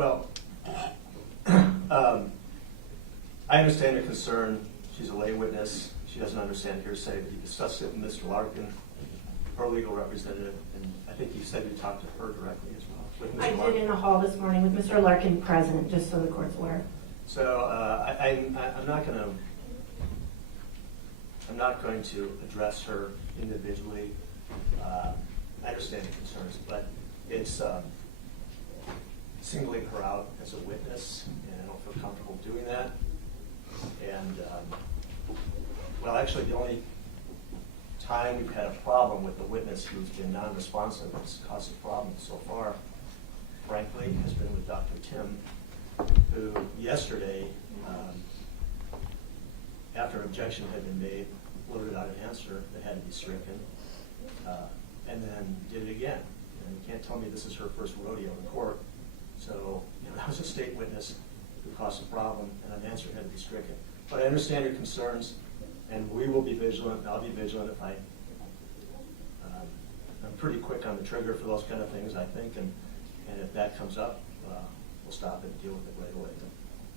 Well, I understand your concern. She's a lay witness. She doesn't understand hearsay, but you discussed it with Mr. Larkin, her legal representative, and I think you said you talked to her directly as well. With Mr. I Larkin. did in the hall this morning with Mr. Larkin present, just so the court's aware. So I'm not going to address her individually. I understand the concerns, but it's singling her out as a witness, and I don't feel comfortable doing that. And well, actually, the only time we've had a problem with the witness who's been non-responsive, has caused a problem so far, frankly, has been with Dr. Tim, who yesterday, after an objection had been made, blurted out an answer that had to be stricken, and then did it again. And you can't tell me this is her first rodeo in court. So, that was a state witness who caused a problem, and an answer had to be stricken. But I understand your concerns, and we will be vigilant. I'll be vigilant if I'm pretty quick on the trigger for those kind of things, I think, and if that comes up, we'll stop it and deal with it right away.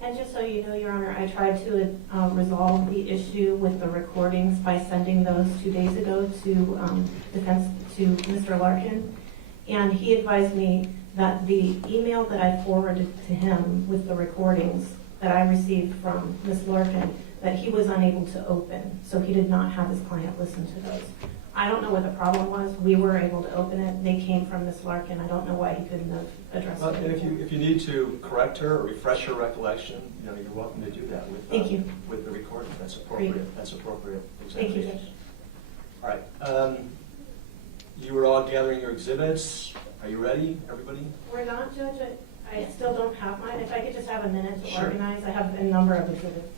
And just so you know, Your Honor, I tried to resolve the issue with the recordings by sending those 2 days ago to Mr. Larkin, and he advised me that the email that I forwarded to him with the recordings that I received from Ms. Larkin, that he was unable to open, so he did not have his client listen to those. I don't know what the problem was. We were able to open it. They came from Ms. Larkin. I don't know why he couldn't have addressed Well, it. and if you need to correct her or refresh her recollection, you're welcome to do that with Thank you. with the recording. That's appropriate. Great. That's appropriate Thank you, examination. Judge. All right. You were all gathering your exhibits. Are you ready, everybody? We're not, Judge. I still don't have mine. If I could just have a minute to Sure. organize. I have a number of exhibits.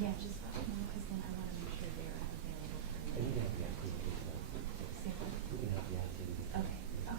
Yeah, just let me know, because then I want to make sure they're available for me. Okay, okay.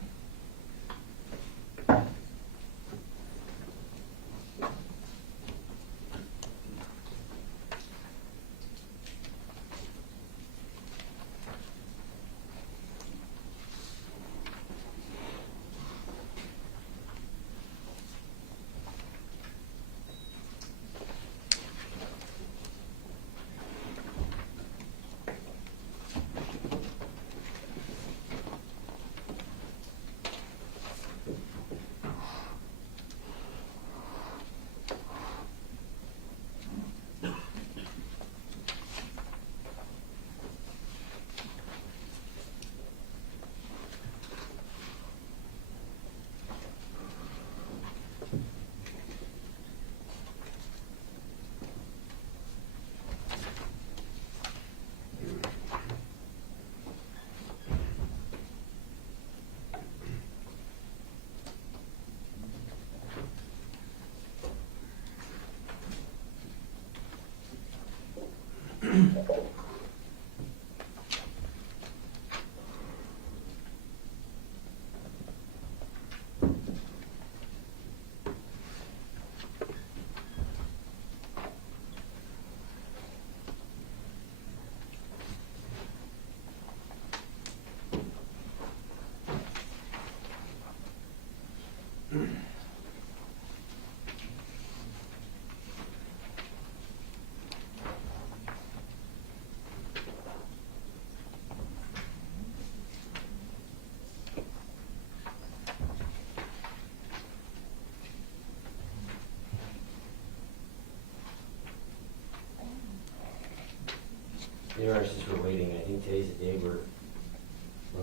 Your Honor, since we're waiting, I think today's the day we're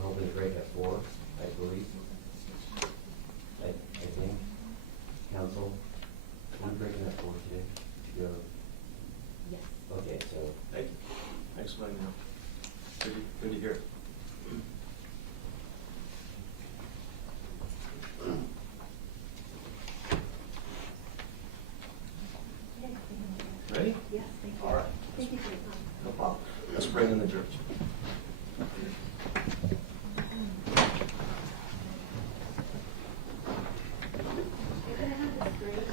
hoping to break at 4, I believe. I think. Council, are we breaking at 4 today? You have- Yes. Okay, so Thank you. Thanks for letting me know. Good to hear. Ready? Yes, thank you. All right. Thank you for your time. No problem. Let's bring in the jurors. You're gonna have this great.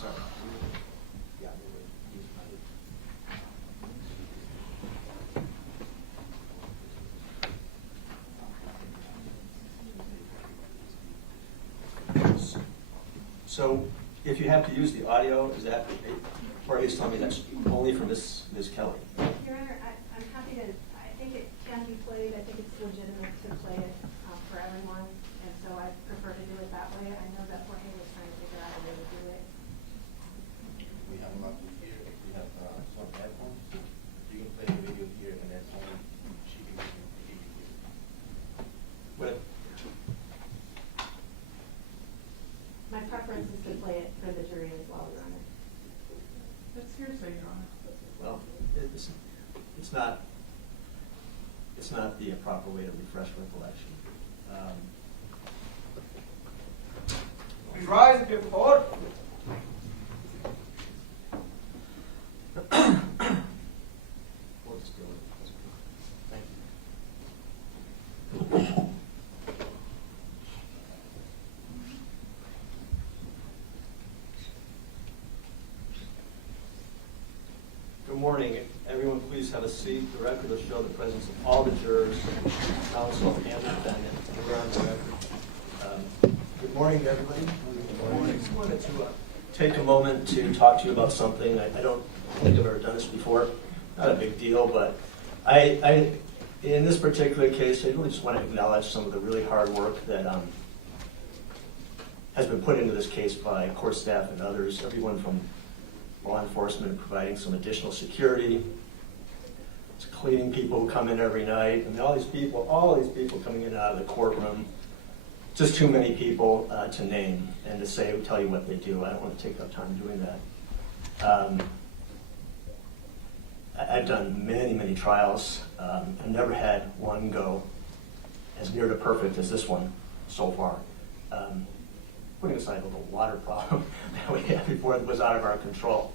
Sorry. Yeah, so if you have to use the audio, is that, or are you telling me that's only for Ms. Kelly? Your Honor, I'm happy to, I think it can be played, I think it's legitimate to play it for everyone, and so I prefer to do it that way. I know that Jorge was trying to figure out a way to do it. We have a lot to hear, we have some headphones, you can play the video here and then only she can hear. What? My preference is to play it for the jury as well, Your Honor. That's hearsay, Your Honor. Well, it's not the proper way to refresh recollection. Please rise if you report. We'll just go with it. Thank you. Good morning. Everyone, please have a seat. The record will show the presence of all the jurors, counsel, and defendant. We're on the record. Good morning, everybody. Good morning. I just wanted to take a moment to talk to you about something. I don't think I've ever done this before. Not a big deal, but I in this particular case, I really just want to acknowledge some of the really hard work that has been put into this case by court staff and others, everyone from law enforcement providing some additional security, to cleaning people who come in every night, and all these people coming in and out of the courtroom. Just too many people to name and to say, tell you what they do. I don't want to take up time doing that. I've done many, many trials. I've never had one go as near to perfect as this one so far. Putting aside the little water problem that we had before it was out of our control.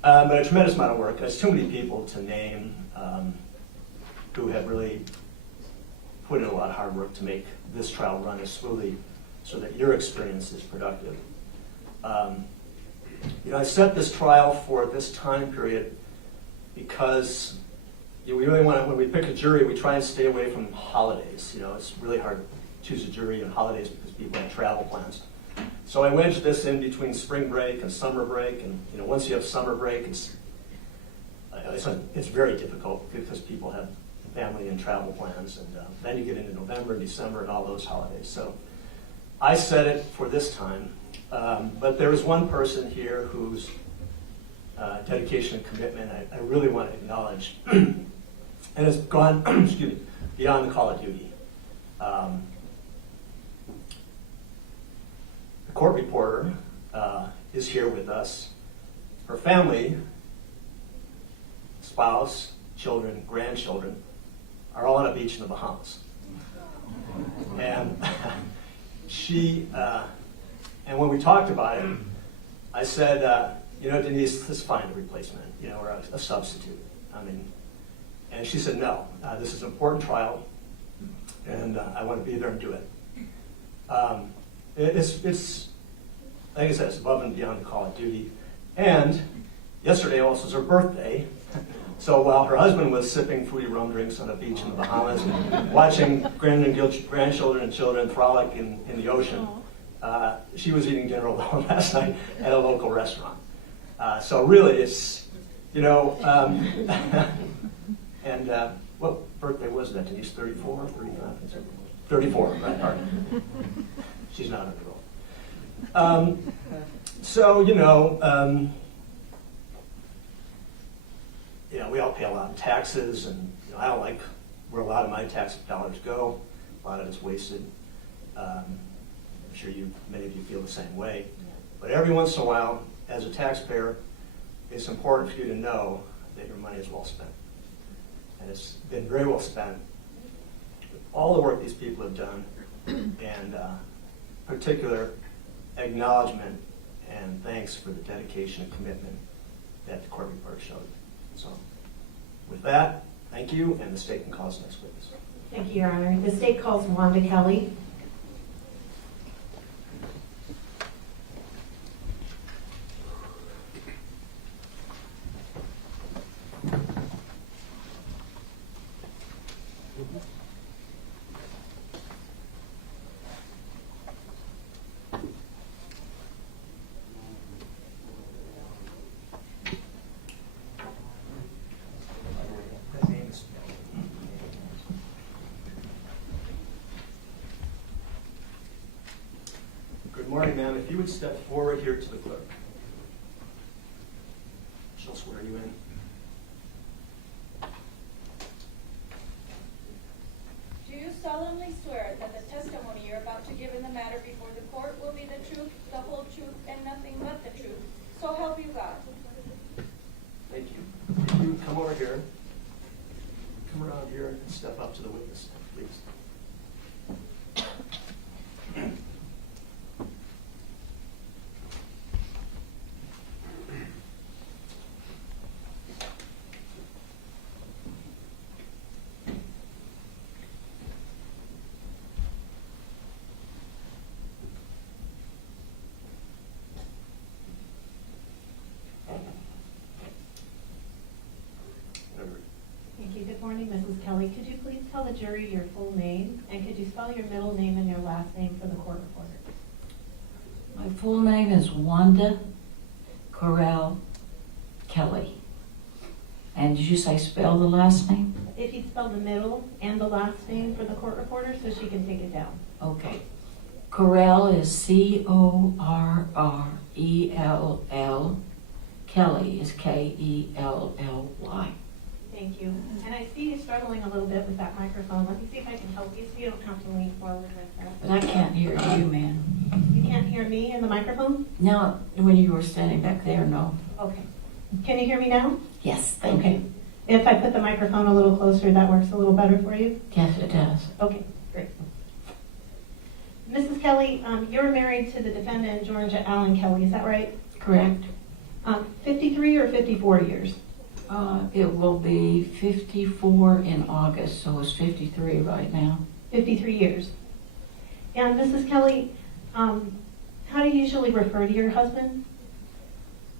But a tremendous amount of work. There's too many people to name who have really put in a lot of hard work to make this trial run as smoothly so that your experience is productive. I set this trial for this time period because we really want to, when we pick a jury, we try and stay away from holidays. It's really hard to choose a jury on holidays because people have travel plans. So I wedged this in between spring break and summer break, and once you have summer break, it's very difficult because people have family and travel plans, and then you get into November and December and all those holidays. So I set it for this time, but there is one person here whose dedication and commitment I really want to acknowledge, and has gone excuse me, beyond the call of duty. The court reporter is here with us. Her family, spouse, children, grandchildren, are all on a beach in the Bahamas. And and when we talked about it, I said, Denise, let's find a replacement, or a substitute. And she said, no, this is an important trial, and I want to be there and do it. It's, like I said, it's above and beyond the call of duty. And yesterday also was her birthday. So while her husband was sipping fruity rum drinks on a beach in the Bahamas, watching grandchildren and children frolic in the ocean, she was eating dinner alone last night at a local restaurant. So really, it's, and what birthday was that, Denise? 34, 35? 34, right? All right. She's not on the roll. So, we all pay a lot in taxes, and I don't like where a lot of my tax dollars go. A lot of it's wasted. I'm sure many of you feel the same way. But every once in a while, as a taxpayer, it's important for you to know that your money is well spent. And it's been very well spent. All the work these people have done, and particular acknowledgement and thanks for the dedication and commitment that the court report showed. So with that, thank you, and the state can call us next witness. Thank you, Your Honor. The state calls Wanda Kelly. Good morning, ma'am. If you would step forward here to the clerk. She'll swear you in. Do you solemnly swear that the testimony you're about to give in the matter before the court will be the truth, the whole truth, and nothing but the truth? So help you God. Thank you. If you would come over here, come around here and step up to the witness stand, please. Thank you. Good morning, Mrs. Kelly. Could you please tell the jury your full name, and could you spell your middle name and your last name for the court reporter? My full name is Wanda Corral Kelly. And did you say spell the last name? If you spell the middle and the last name for the court reporter so she can take it down. Okay. Corral is C-O-R-R-E-L-L. Kelly is K-E-L-L-Y. Thank you. And I see you struggling a little bit with that microphone. Let me see if I can help you so you don't have to lean forward like that. But I can't hear you, man. You can't hear me in the microphone? No, when you were standing back there, no. Okay. Can you hear me now? Yes, thank Okay. you. If I put the microphone a little closer, that works a little better for you? Yes, it does. Okay, great. Mrs. Kelly, you're married to the defendant, Georgia Allen Kelly, is that right? Correct. 53 or 54 years? It will be 54 in August, so it's 53 right now. 53 years. And Mrs. Kelly, how do you usually refer to your husband?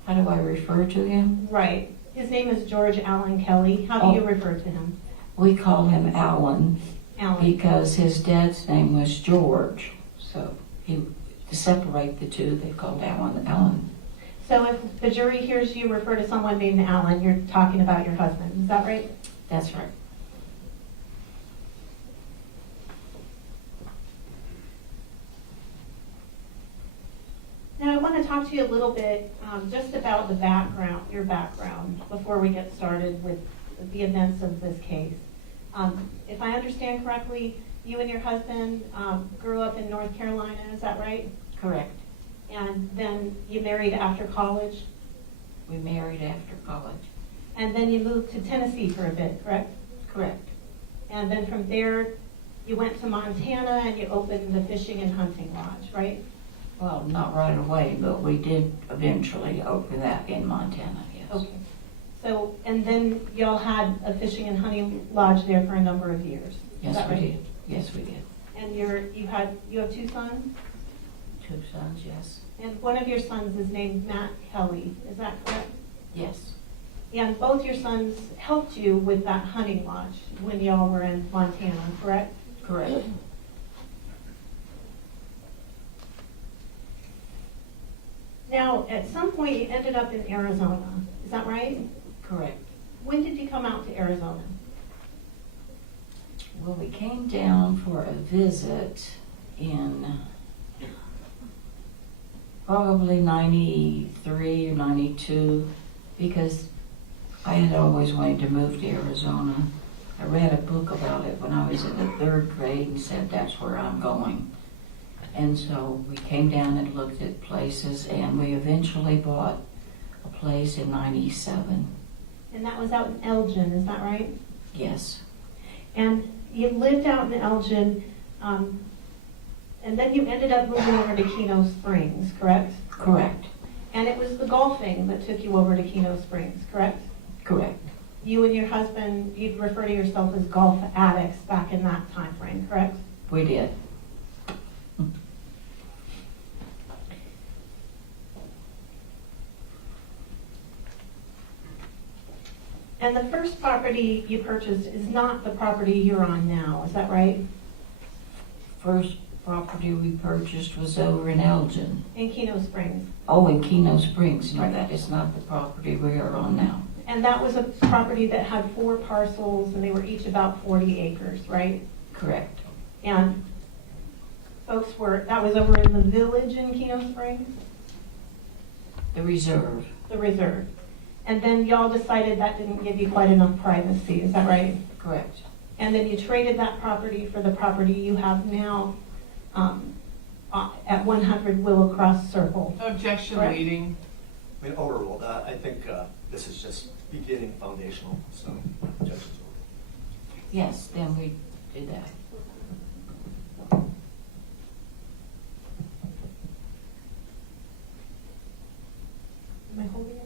How do I refer to him? Right. His name is George Allen Kelly. How do you refer to him? We call him Alan Allen. because his dad's name was George. So to separate the two, they called Alan. So if the jury hears you refer to someone named Allen, you're talking about your husband. Is that right? That's right. Now, I want to talk to you a little bit just about your background, before we get started with the events of this case. If I understand correctly, you and your husband grew up in North Carolina, is that right? Correct. And then you married after college, We married after college. and then you moved to Tennessee for a bit, correct? Correct. And then from there, you went to Montana and you opened the fishing and hunting lodge, right? Well, not right away, but we did eventually open that in Montana, yes. Okay. So, and then y'all had a fishing and hunting lodge there for a number of years. Is Yes, that we right? did. Yes, we did. And you have two sons, 2 sons, yes. and one of your sons is named Matt Kelly. Is that correct? Yes. And both your sons helped you with that hunting lodge when y'all were in Montana, correct? Correct. Now, at some point, you ended up in Arizona. Is that right? Correct. When did you come out to Arizona? Well, we came down for a visit in Probably 93 or 92, because I had always wanted to move to Arizona. I read a book about it when I was in the 3rd grade and said that's where I'm going. And so we came down and looked at places, and we eventually bought a place in 97. And that was out in Elgin, is that right? Yes, And you lived out in Elgin, and then you ended up moving over to Keno Springs, correct? correct, And it was the golfing that took you over to Keno Springs, correct? correct. You and your husband, you'd refer to yourself as golf addicts back in that time frame, correct? We did. And the first property you purchased is not the property you're on now, is that right? First property we purchased was over in Elgin. In Keno Springs. Oh, in Keno Springs. No, Right. that is not the property we are on now. And that was a property that had 4 parcels, and they were each about 40 acres, right? Correct. And folks were, that was over in the village in Keno Springs, The reserve. the reserve. And then y'all decided that didn't give you quite enough privacy, is that right? Correct. And then you traded that property for the property you have now at 100 Willow Cross Circle. Objection, Correct. leading. I mean, overruled. I think this is just beginning foundational, so objections over. Yes, then we did that. Am I holding it?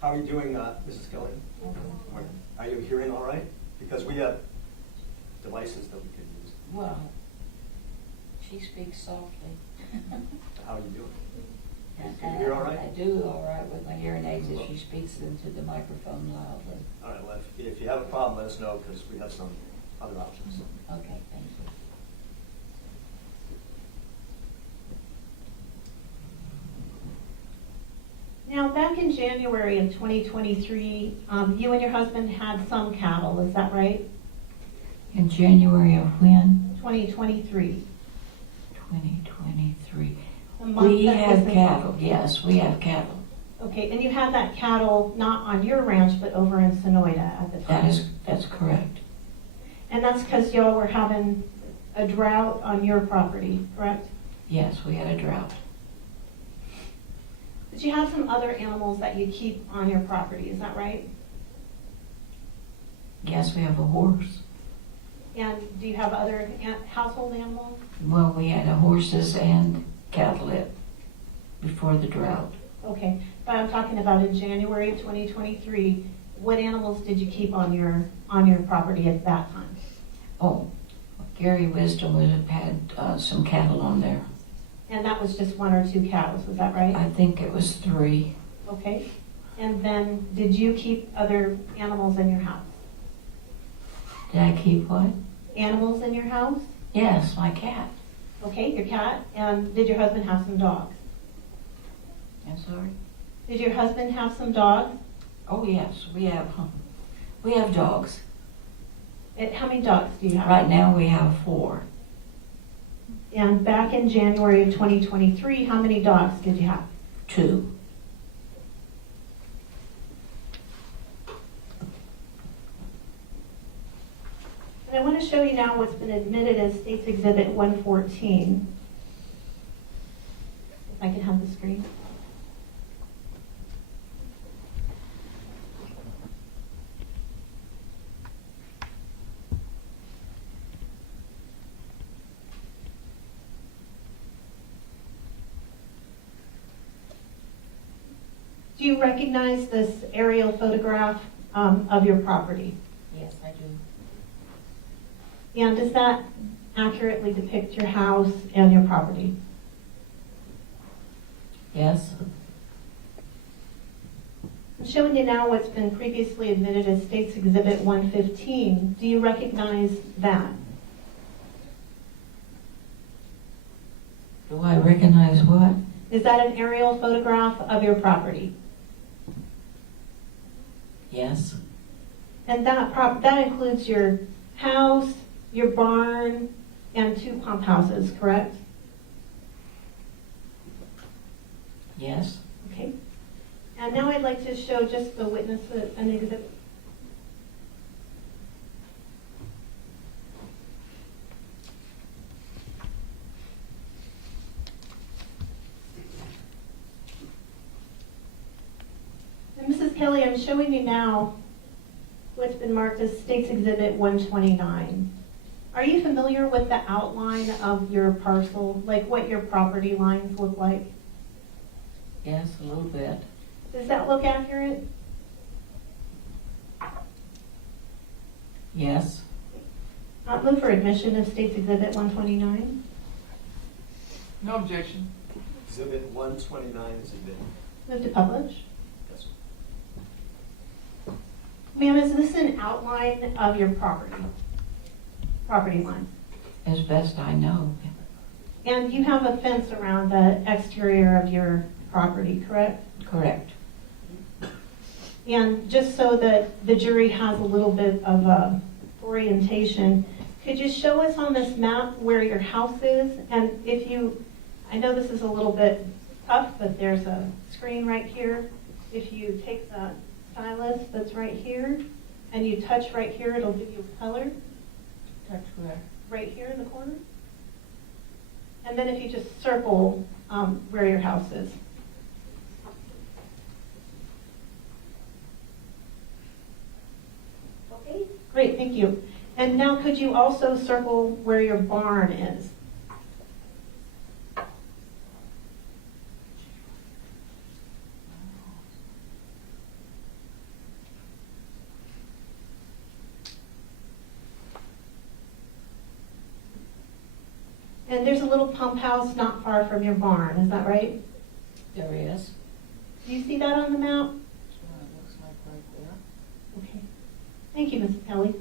How are you doing, Mrs. Kelly? Are you hearing all right? Because we have devices that we could use. Well, she speaks softly. How are you doing? Can you hear all right? I do all right with my hearing aids if she speaks into the microphone loudly. All right, well, if you have a problem, let us know, because we have some other options. Okay, thank you. Now, back in January of 2023, you and your husband had some cattle, is that right? In January of when? 2023. 2023. The month We that have was- cattle, yes, we have cattle. Okay, and you had that cattle not on your ranch, but over in Sonoyta at the time. That's correct. And that's because y'all were having a drought on your property, correct? Yes, we had a drought. But you have some other animals that you keep on your property, is that right? Yes, we have a horse. And do you have other household animals? Well, we had horses and cattle before the drought. Okay, but I'm talking about in January of 2023, what animals did you keep on your property at that time? Oh, Gary Wisdom would have had some cattle on there. And that was just 1 or 2 cows, was that right? I think it was 3. Okay. And then, did you keep other animals in your house? Did I keep what? Animals in your house? Yes, my cat. Okay, your cat. And did your husband have some dogs? I'm sorry? Did your husband have some dogs? Oh, yes, we have dogs. How many dogs do you have? Right now, we have 4. And back in January of 2023, how many dogs did you have? 2. And I want to show you now what's been admitted as State's Exhibit 114. If I can have the screen. Do you recognize this aerial photograph of your property? Yes, I do. And does that accurately depict your house and your property? Yes? I'm showing you now what's been previously admitted as State's Exhibit 115. Do you recognize that? Do I recognize what? Is that an aerial photograph of your property? Yes? And that includes your house, your barn, and 2 pump houses, correct? Yes. Okay. And now I'd like to show just the witness an exhibit. And Mrs. Kelly, I'm showing you now what's been marked as State's Exhibit 129. Are you familiar with the outline of your parcel, like what your property lines look like? Yes, a little bit. Does that look accurate? Yes. Move for admission of State's Exhibit 129. No objection. Exhibit 129 is admitted. Move to publish. Yes. Ma'am, is this an outline of your property line? As best I know. And you have a fence around the exterior of your property, correct? Correct. And just so that the jury has a little bit of orientation, could you show us on this map where your house is? And if you, I know this is a little bit tough, but there's a screen right here. If you take the stylus that's right here and you touch right here, it'll give you a color. Touch where? Right here in the corner. And then if you just circle where your house is. Okay, great, thank you. And now could you also circle where your barn is? And there's a little pump house not far from your barn, is that right? There is. Do you see that on the map? It looks like right there. Okay. Thank you, Mrs. Kelly.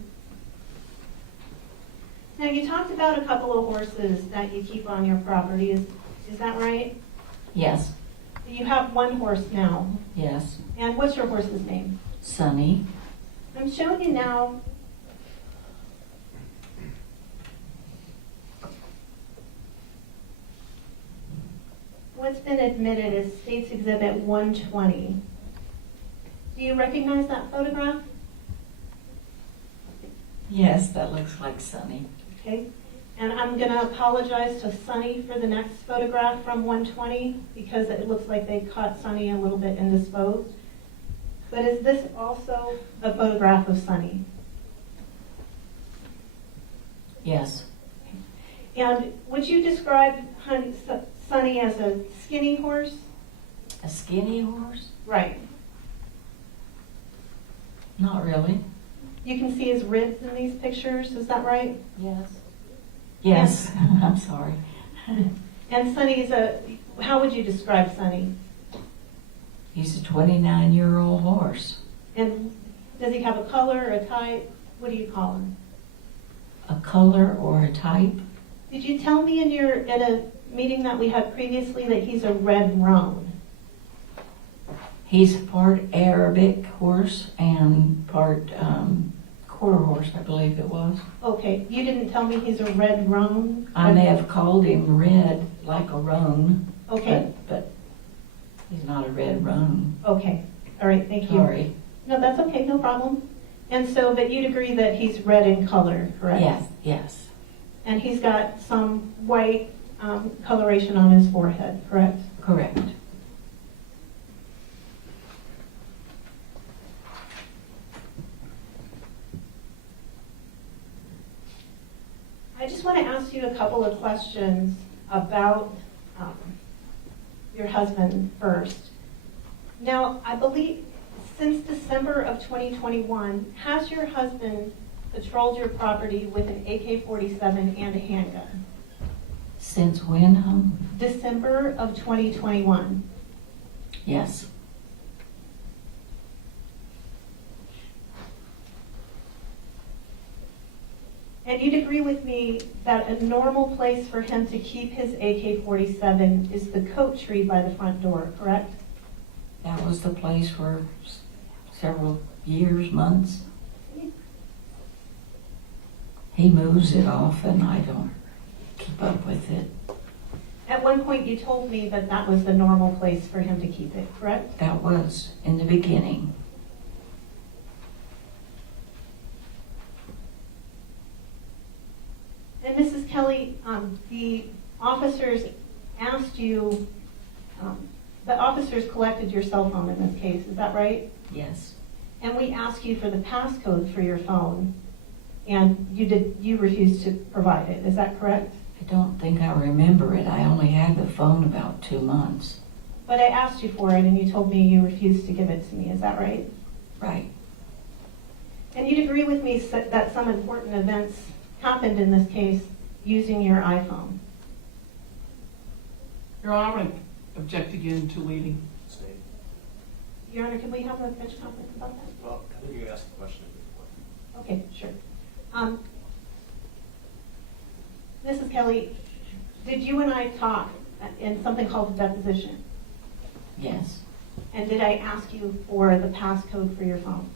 Now, you talked about a couple of horses that you keep on your property. Is that right? Yes. You have one horse now. Yes. And what's your horse's name? Sunny. I'm showing you now what's been admitted as State's Exhibit 120. Do you recognize that photograph? Yes, that looks like Sunny. Okay. And I'm going to apologize to Sunny for the next photograph from 120 because it looks like they caught Sunny a little bit indisposed. But is this also a photograph of Sunny? Yes. And would you describe Sunny as a skinny horse? A skinny horse? Right. Not really. You can see his ribs in these pictures, is that right? Yes. Yes. I'm sorry. And Sunny's how would you describe Sunny? He's a 29-year-old horse. And does he have a color or a type? What do you call him? A color or a type? Did you tell me in a meeting that we had previously that he's a red roan? He's part Arabic horse and part quarter horse, I believe it was. Okay, you didn't tell me he's a red roan? I may have called him red like a roan. Okay. But he's not a red roan. Okay, all right, thank you. Sorry. No, that's okay, no problem. And so, but you'd agree that he's red in color, correct? Yes, yes. And he's got some white coloration on his forehead, correct? Correct. I just want to ask you a couple of questions about your husband first. Now, I believe since December of 2021, has your husband patrolled your property with an AK-47 and a handgun? Since when, hon? December of 2021. Yes. And you'd agree with me that a normal place for him to keep his AK-47 is the coat tree by the front door, correct? That was the place for several years, months. He moves it off and I don't keep up with it. At one point, you told me that that was the normal place for him to keep it, correct? That was in the beginning. And Mrs. Kelly, the officers asked you, the officers collected your cell phone in this case, is that right? Yes. And we asked you for the passcode for your phone, and you refused to provide it, is that correct? I don't think I remember it. I only had the phone about 2 months. But I asked you for it, and you told me you refused to give it to me, is that right? Right. And you'd agree with me that some important events happened in this case using your iPhone? Your Honor, I'm going to object again to leading. Stay. Your Honor, can we have a bench conference about that? Well, I think you asked the question before. Okay, sure. Mrs. Kelly, did you and I talk in something called a deposition? Yes. And did I ask you for the passcode for your phone?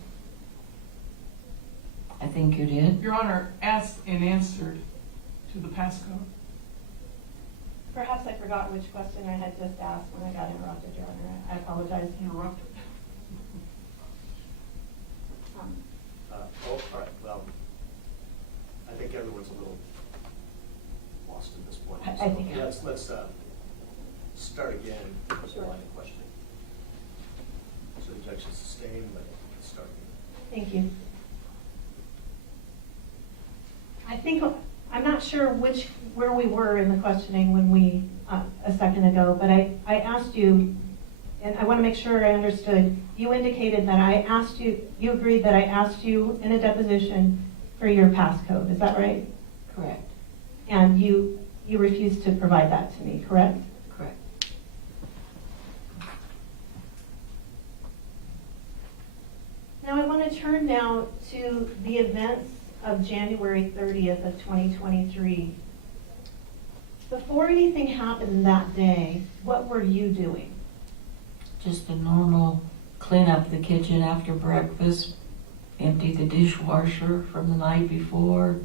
I think you did. Your Honor, asked and answered to the passcode. Perhaps I forgot which question I had just asked when I got interrupted, Your Honor. I apologize. Interrupted. All right, well, I think everyone's a little lost at this point. I think- Let's start again with the line of questioning. So the objection sustained, but let's start again. Thank you. I think, I'm not sure where we were in the questioning when we, a second ago, but I asked you, and I want to make sure I understood, you indicated that I asked you, you agreed that I asked you in a deposition for your passcode, is that right? Correct. And you refused to provide that to me, correct? Correct. Now I want to turn now to the events of January 30th of 2023. Before anything happened that day, what were you doing? Just a normal clean up the kitchen after breakfast, empty the dishwasher from the night before,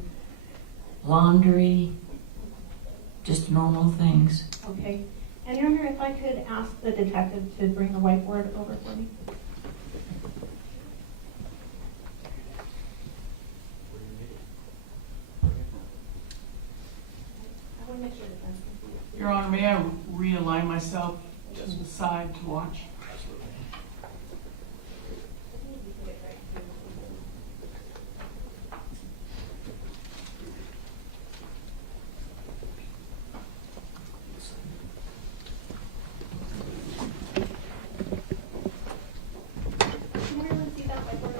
laundry, just normal things. Okay. And Your Honor, if I could ask the detective to bring the whiteboard over for me. I want to make sure that that's. Your Honor, may I realign myself to the side to watch? Absolutely. Can everyone see that whiteboard?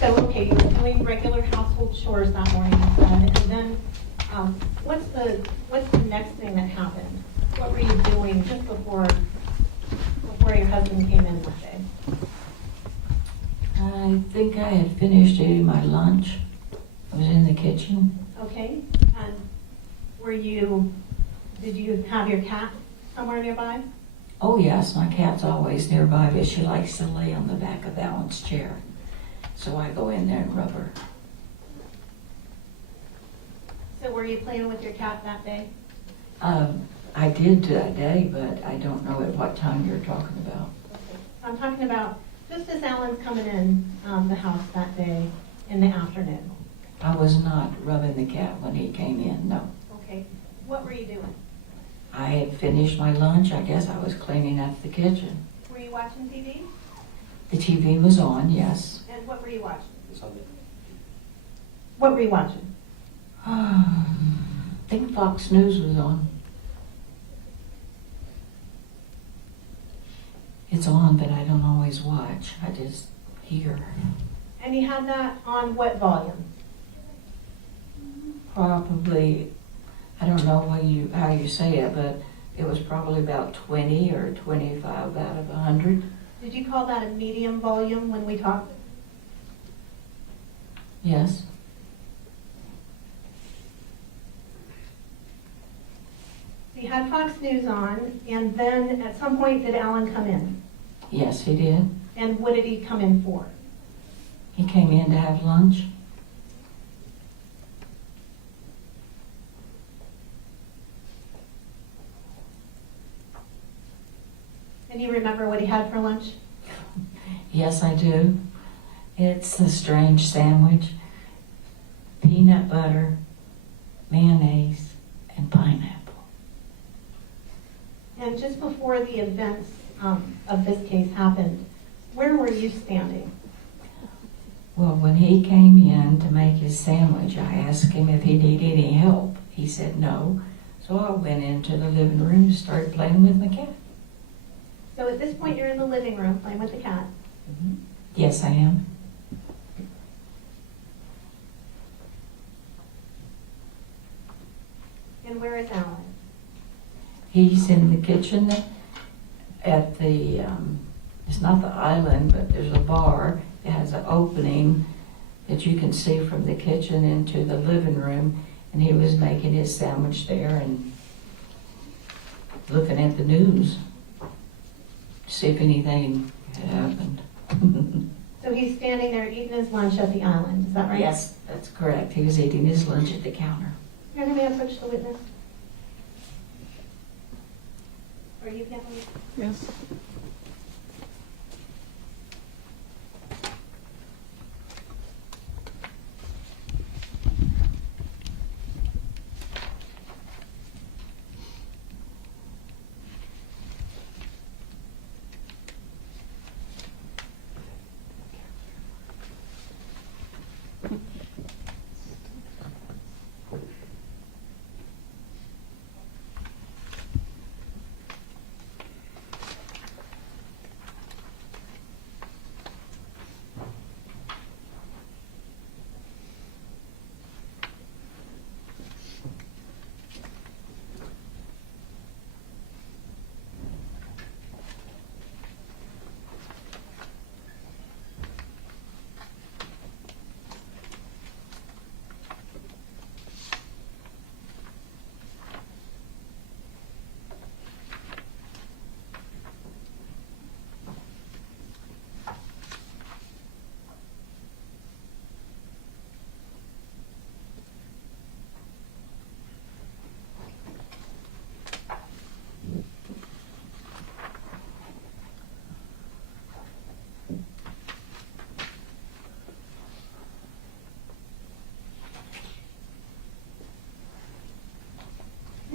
So, okay, you were doing regular household chores that morning, you said, and then, what's the next thing that happened? What were you doing just before your husband came in that day? I think I had finished eating my lunch. I was in the kitchen. Okay, and did you have your cat somewhere nearby? Oh yes, my cat's always nearby, but she likes to lay on the back of Alan's chair. So I go in there and rub her. So were you playing with your cat that day? I did that day, but I don't know at what time you're talking about. I'm talking about just as Alan's coming in the house that day in the afternoon. I was not rubbing the cat when he came in, no. Okay, what were you doing? I had finished my lunch. I guess I was cleaning up the kitchen. Were you watching TV? The TV was on, yes. And what were you watching? Something. What were you watching? I think Fox News was on. It's on, but I don't always watch. I just hear. And you had that on what volume? Probably, I don't know how you say it, but it was probably about 20 or 25 out of 100. Did you call that a medium volume when we talked? Yes. So you had Fox News on, and then at some point did Alan come in? Yes, he did. And what did he come in for? He came in to have lunch. And you remember what he had for lunch? Yes, I do. It's a strange sandwich. Peanut butter, mayonnaise, and pineapple. And just before the events of this case happened, where were you standing? Well, when he came in to make his sandwich, I asked him if he needed any help. He said no. So I went into the living room and started playing with my cat. So at this point, you're in the living room playing with the cat. Yes, I am. And where is Alan? He's in the kitchen at the, it's not the island, but there's a bar. It has an opening that you can see from the kitchen into the living room. And he was making his sandwich there and looking at the news to see if anything had happened. So he's standing there eating his lunch at the island, is that right? Yes, that's correct. He was eating his lunch at the counter. You're going to approach the witness? Or you can leave? Yes.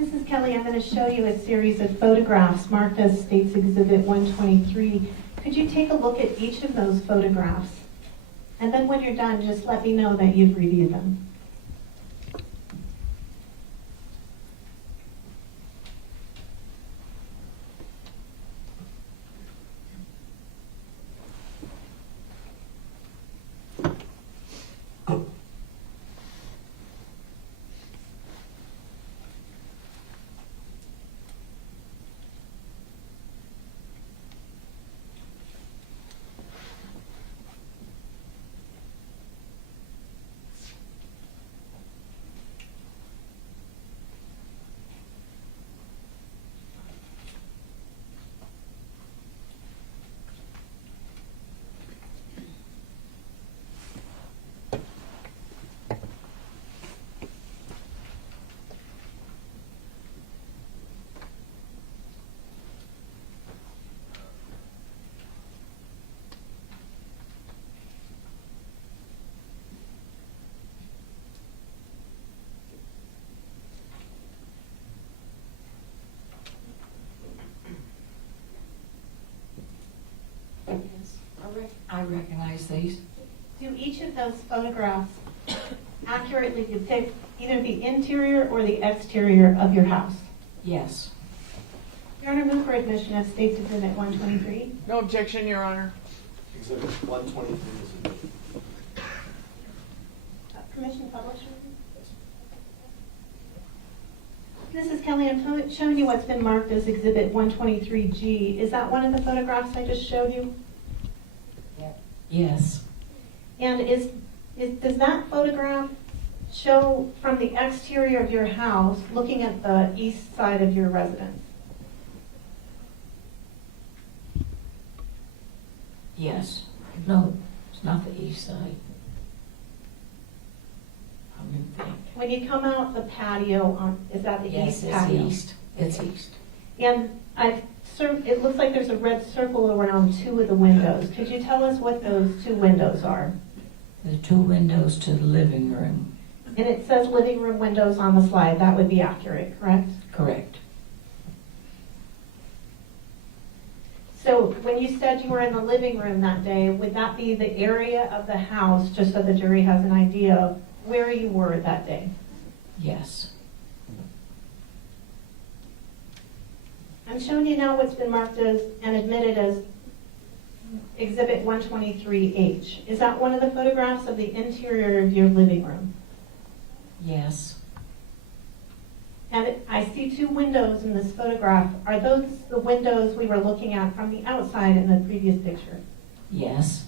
Mrs. Kelly, I'm going to show you a series of photographs marked as State's Exhibit 123. Could you take a look at each of those photographs? And then when you're done, just let me know that you've reviewed them. I recognize these. Do each of those photographs accurately depict either the interior or the exterior of your house? Yes. Your Honor, move for admission of State's Exhibit 123. No objection, Your Honor. Exhibit 123 is admitted. Permission to publish? Mrs. Kelly, I'm showing you what's been marked as Exhibit 123G. Is that one of the photographs I just showed you? Yes. And does that photograph show from the exterior of your house looking at the east side of your residence? Yes. No, it's not the east side. I'm in think. When you come out the patio, is that the Yes, east it's patio? east. It's east. And It looks like there's a red circle around two of the windows. Could you tell us what those two windows are? The two windows to the living room. And it says living room windows on the slide. That would be accurate, correct? Correct. So when you said you were in the living room that day, would that be the area of the house, just so the jury has an idea of where you were that day? Yes. I'm showing you now what's been marked as and admitted as Exhibit 123H. Is that one of the photographs of the interior of your living room? Yes. And I see two windows in this photograph. Are those the windows we were looking at from the outside in the previous picture? Yes.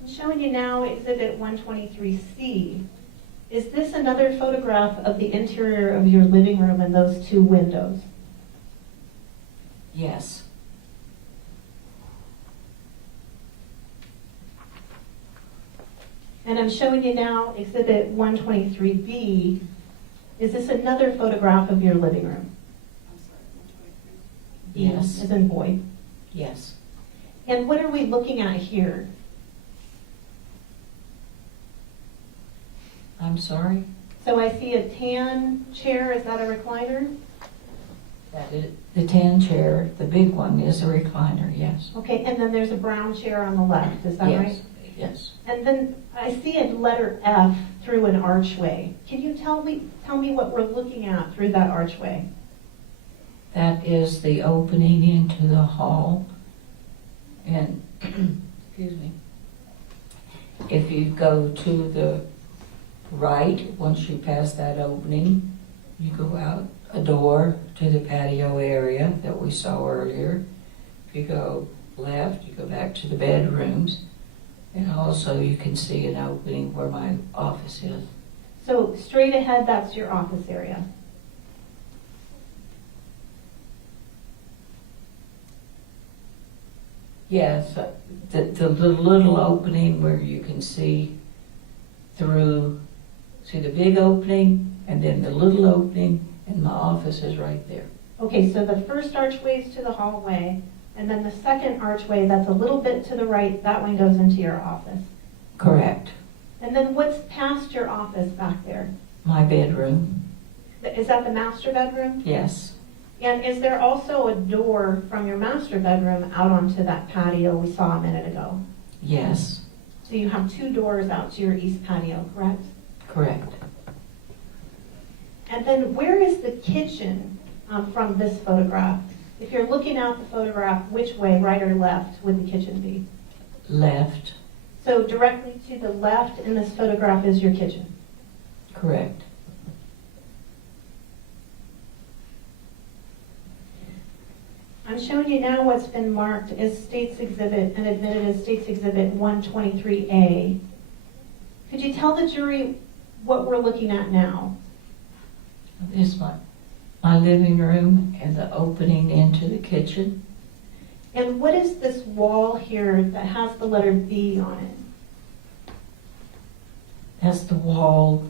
I'm showing you now Exhibit 123C. Is this another photograph of the interior of your living room and those two windows? Yes. And I'm showing you now Exhibit 123B. Is this another photograph of your living room? B, Yes. as in boy. Yes. And what are we looking at here? I'm sorry? So I see a tan chair. Is that a recliner? That is, the tan chair, the big one, is a recliner, yes. Okay, and then there's a brown chair on the left. Is that Yes. right? Yes. And then I see a letter F through an archway. Can you tell me what we're looking at through that archway? That is the opening into the hall. And, excuse me, if you go to the right, once you pass that opening, you go out a door to the patio area that we saw earlier. If you go left, you go back to the bedrooms. And also you can see an opening where my office is. So straight ahead, that's your office area. Yes, the little opening where you can see through, see the big opening and then the little opening, and my office is right there. Okay, so the first archway is to the hallway, and then the second archway that's a little bit to the right, that one goes into your office. Correct. And then what's past your office back there? My bedroom, Is that the master bedroom? yes. And is there also a door from your master bedroom out onto that patio we saw a minute ago? Yes, So you have two doors out to your east patio, correct? correct. And then where is the kitchen from this photograph? If you're looking at the photograph, which way, right or left, would the kitchen be? Left, So directly to the left in this photograph is your kitchen. correct. I'm showing you now what's been marked as State's Exhibit and admitted as State's Exhibit 123A. Could you tell the jury what we're looking at now? This is my living room and the opening into the kitchen. And what is this wall here that has the letter B on it? That's the wall,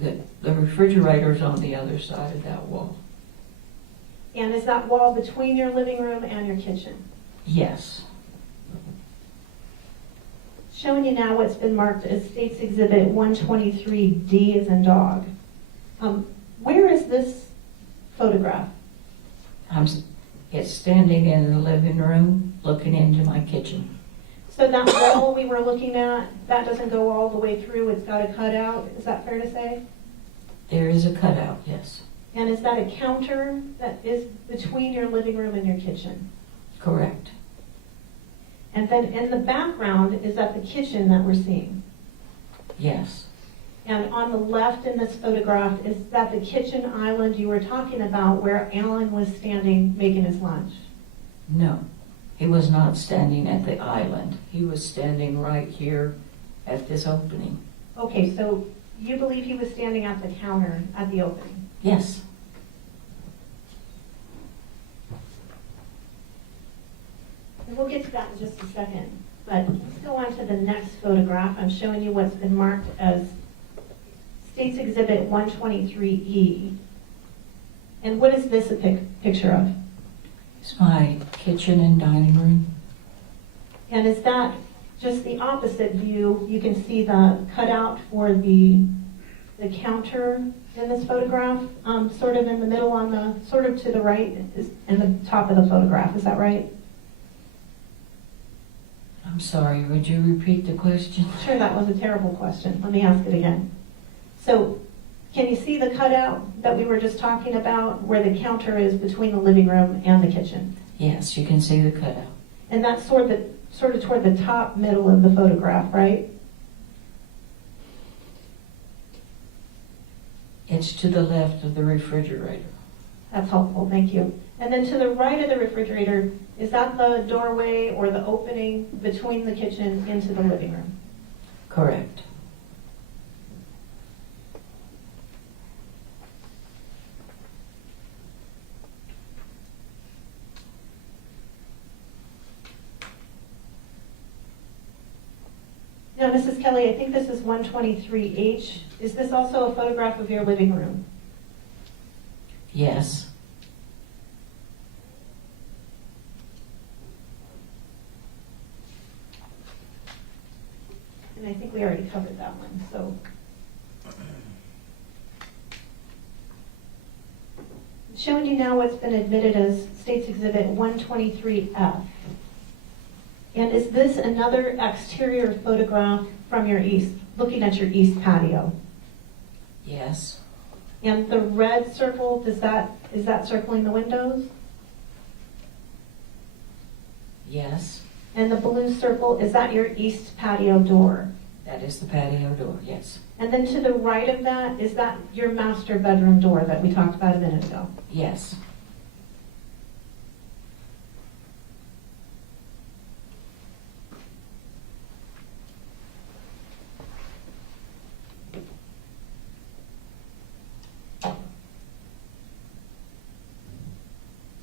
the refrigerator's on the other side of that wall. And is that wall between your living room and your kitchen? Yes, Showing you now what's been marked as State's Exhibit 123D as in dog. Where is this photograph? it's standing in the living room, looking into my kitchen. So that wall we were looking at, that doesn't go all the way through, it's got a cutout, is that fair to say? There is a cutout, yes, And is that a counter that is between your living room and your kitchen? correct. And then in the background, is that the kitchen that we're seeing? Yes, And on the left in this photograph, is that the kitchen island you were talking about where Alan was standing making his lunch? no, he was not standing at the island. He was standing right here at this opening. Okay, so you believe he was standing at the counter at the opening? Yes, And we'll get to that in just a second. But let's go on to the next photograph. I'm showing you what's been marked as State's Exhibit 123E. And what is this a picture of? It's my kitchen and dining room. And is that just the opposite view? You can see the cutout for the counter in this photograph, sort of in the middle on the, sort of to the right, is in the top of the photograph, is that right? I'm sorry, would you repeat the question? Sure, that was a terrible question. Let me ask it again. So, can you see the cutout that we were just talking about, where the counter is between the living room and the kitchen? Yes, you can see the cutout. And that's sort of toward the top middle of the photograph, right? It's to the left of the refrigerator. That's helpful, thank you. And then to the right of the refrigerator, is that the doorway or the opening between the kitchen into the living room? Correct. Now, Mrs. Kelly, I think this is 123H. Is this also a photograph of your living room? Yes. And I think we already covered that one, so. Showing you now what's been admitted as State's Exhibit 123F. And is this another exterior photograph from your east, looking at your east patio? Yes. And the red circle, is that circling the windows? Yes. And the blue circle, is that your east patio door? That is the patio door, yes. And then to the right of that, is that your master bedroom door that we talked about a minute ago? Yes.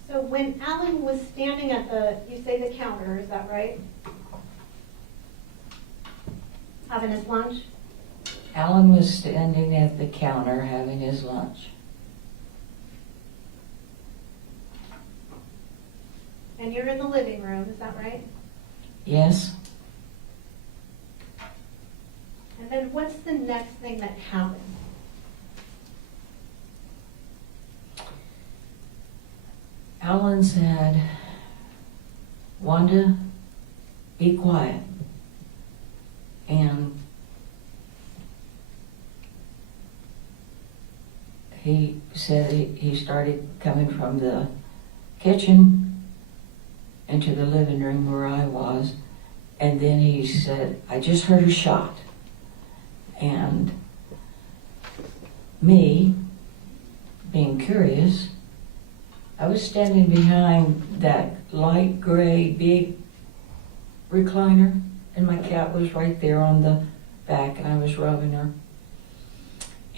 So when Alan was standing at the, you say the counter, is that right? Having his lunch? Alan was standing at the counter having his lunch. And you're in the living room, is that right? Yes. And then what's the next thing that happened? Alan said, "Wanda, be quiet." And he said he started coming from the kitchen into the living room where I was. And then he said, "I just heard a shot." And me, being curious, I was standing behind that light gray big recliner, and my cat was right there on the back, and I was rubbing her.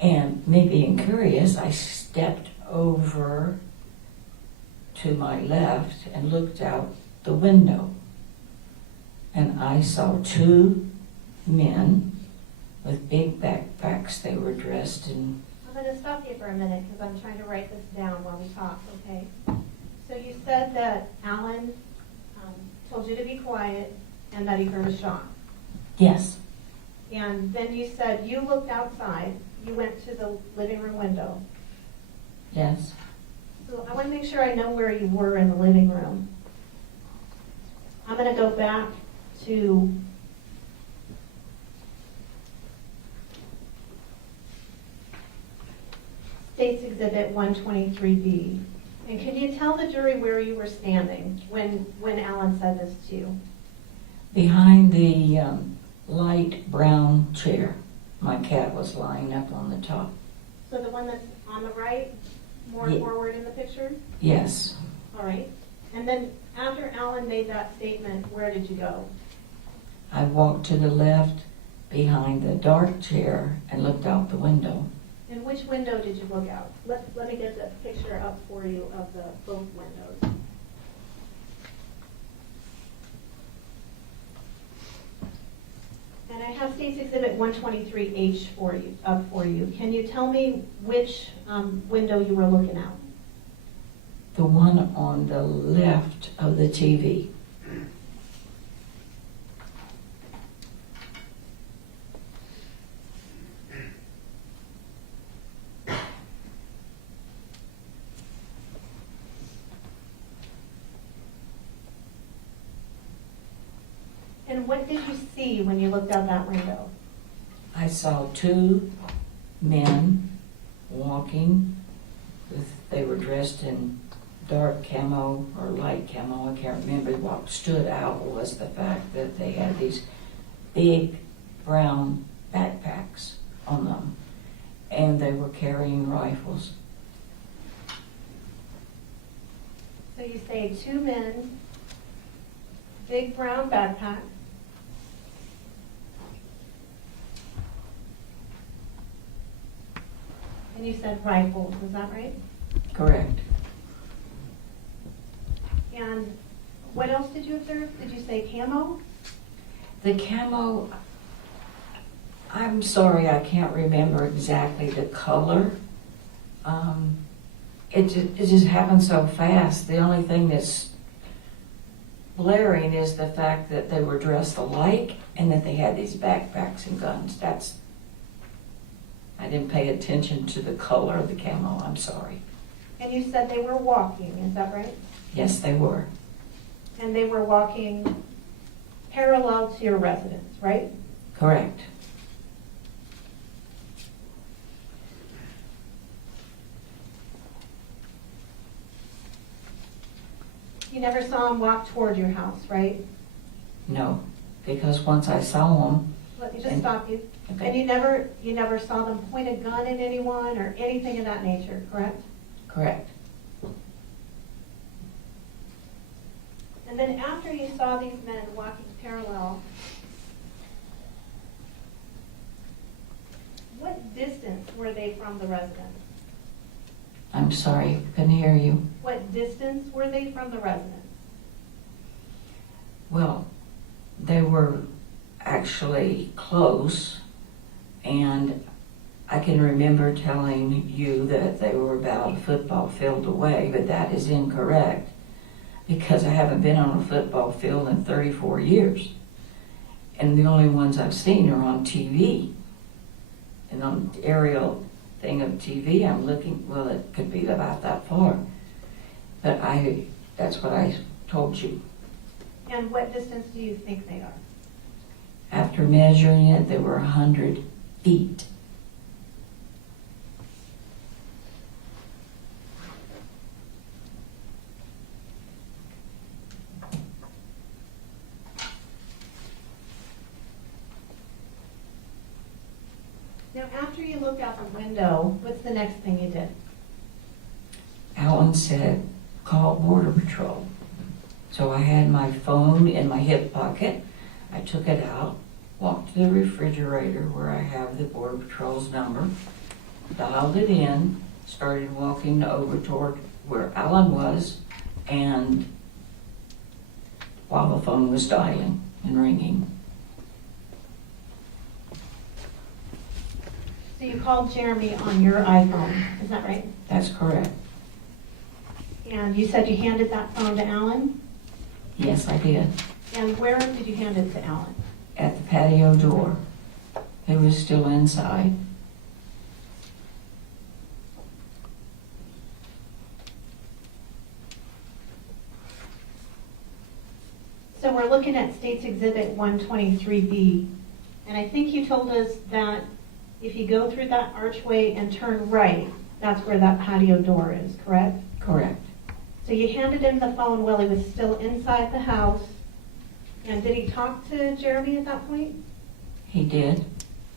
And me being curious, I stepped over to my left and looked out the window. And I saw two men with big backpacks. They were dressed in... I'm going to stop you for a minute because I'm trying to write this down while we talk, okay? So you said that Alan told you to be quiet and that he heard a shot. Yes. And then you said you looked outside, you went to the living room window. Yes. So I want to make sure I know where you were in the living room. I'm going to go back to State's Exhibit 123B. And can you tell the jury where you were standing when Alan said this to you? Behind the light brown chair. My cat was lying up on the top. So the one that's on the right, more Ye- forward in the picture? Yes. All right. And then after Alan made that statement, where did you go? I walked to the left behind the dark chair and looked out the window. And which window did you look out? Let me get the picture up for you of the both windows. And And I have State's Exhibit 123H for you, up for you. Can you tell me which window you were looking at? The one on the left of the TV. And what did you see when you looked out that window? I saw two men walking. They were dressed in dark camo or light camo. I can't remember. What stood out was the fact that they had these big brown backpacks on them, and they were carrying rifles. So you say two men, big brown backpack. And you said rifles, is that right? Correct. And what else did you observe? Did you say camo? The camo, I'm sorry, I can't remember exactly the color. It just happened so fast. The only thing that's blaring is the fact that they were dressed alike and that they had these backpacks and guns. I didn't pay attention to the color of the camo, I'm sorry. And you said they were walking, is that right? Yes, they were. And they were walking parallel to your residence, right? Correct. You never saw them walk toward your house, right? No, because once I saw them, Let me just And- stop you. okay. And you never saw them point a gun at anyone or anything of that nature, correct? correct. And then after you saw these men walking parallel, what distance were they from the residence? I'm sorry, couldn't hear you. What distance were they from the residence? Well, they were actually close, and I can remember telling you that they were about a football field away, but that is incorrect because I haven't been on a football field in 34 years. And the only ones I've seen are on TV. And on the aerial thing of TV, I'm looking, well, it could be about that far. But that's what I told you. And what distance do you think they are? After measuring it, they were 100 feet. Now, after you looked out the window, what's the next thing you did? Alan said, call Border Patrol. So I had my phone in my hip pocket. I took it out, walked to the refrigerator where I have the Border Patrol's number, dialed it in, started walking over toward where Alan was, and while the phone was dialing and ringing. So you called Jeremy on your iPhone, is that right? That's correct. And you said you handed that phone to Alan? Yes, I did. And where did you hand it to Alan? At the patio door. He was still inside. So we're looking at State's Exhibit 123B, and I think you told us that if you go through that archway and turn right, that's where that patio door is, correct? Correct. So you handed him the phone while he was still inside the house, and did he talk to Jeremy at that point? He did.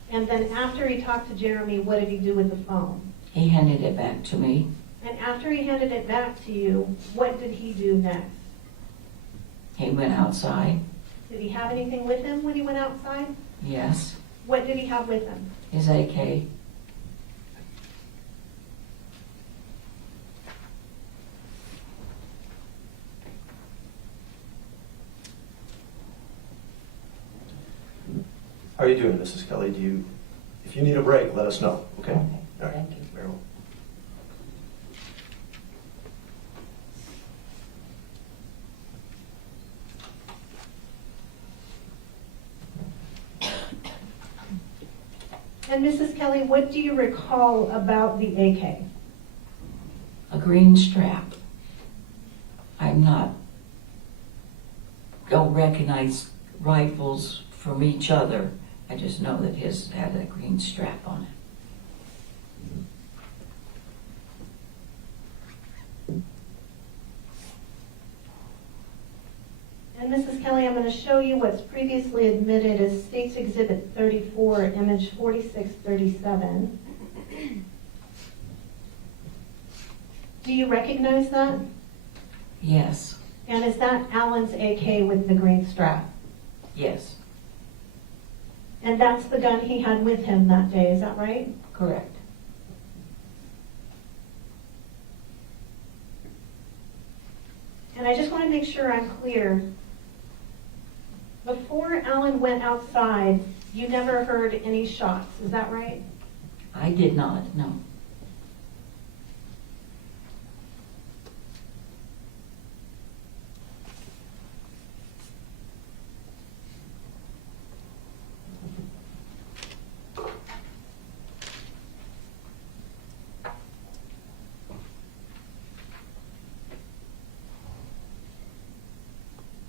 And then after he talked to Jeremy, what did he do with the phone? He handed it back to me. And after he handed it back to you, what did he do next? He went outside. Did he have anything with him when he went outside? Yes. What did he have with him? His AK. How are you doing, Mrs. Kelly? If you need a break, let us know, okay? Okay, All right. thank you. Very well. And Mrs. Kelly, what do you recall about the AK? A green strap. Don't recognize rifles from each other. I just know that his had a green strap on it. And Mrs. Kelly, I'm going to show you what's previously admitted as State's Exhibit 34, image 4637. Do you recognize that? Yes, And is that Alan's AK with the green strap? yes, And that's the gun he had with him that day, is that right? correct. And I just want to make sure I'm clear. Before Alan went outside, you never heard any shots, is that right? I did not, no.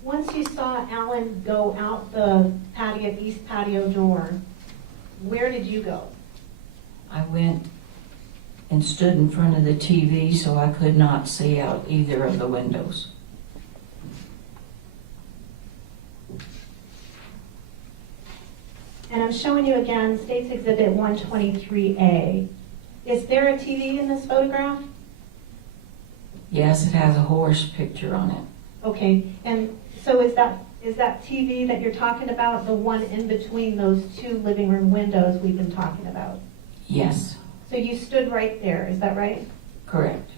Once you saw Alan go out the patio, east patio door, where did you go? I went and stood in front of the TV so I could not see out either of the windows. And I'm showing you again State's Exhibit 123A. Is there a TV in this photograph? Yes, it has a horse picture on it. Okay, and so is that TV that you're talking about the one in between those two living room windows we've been talking about? Yes, So you stood right there, is that right? correct.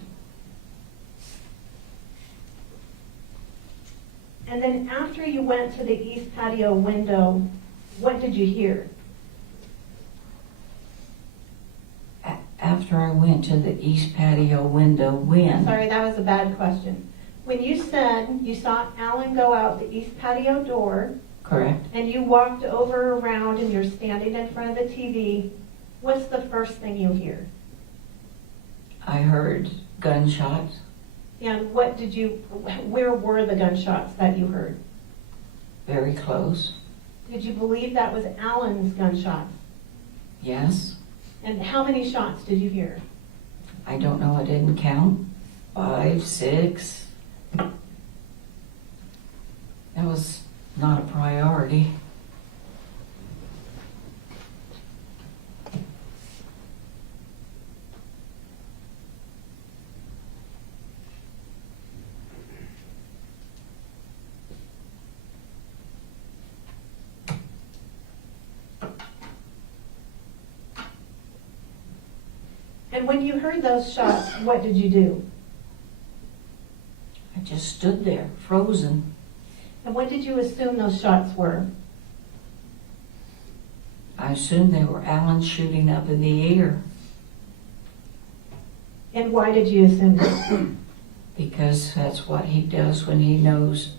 And then after you went to the east patio window, what did you hear? After I went to the east patio window, when? Sorry, that was a bad question. When you said you saw Alan go out the east patio door Correct. and you walked over around and you're standing in front of the TV, what's the first thing you hear? I heard gunshots. And where were the gunshots that you heard? Very close. Did you believe that was Alan's gunshots? Yes. And how many shots did you hear? I don't know. I didn't count. 5, 6. That was not a priority. And when you heard those shots, what did you do? I just stood there, frozen. And what did you assume those shots were? I assumed they were Alan shooting up in the air And why did you assume that? because that's what he does when he knows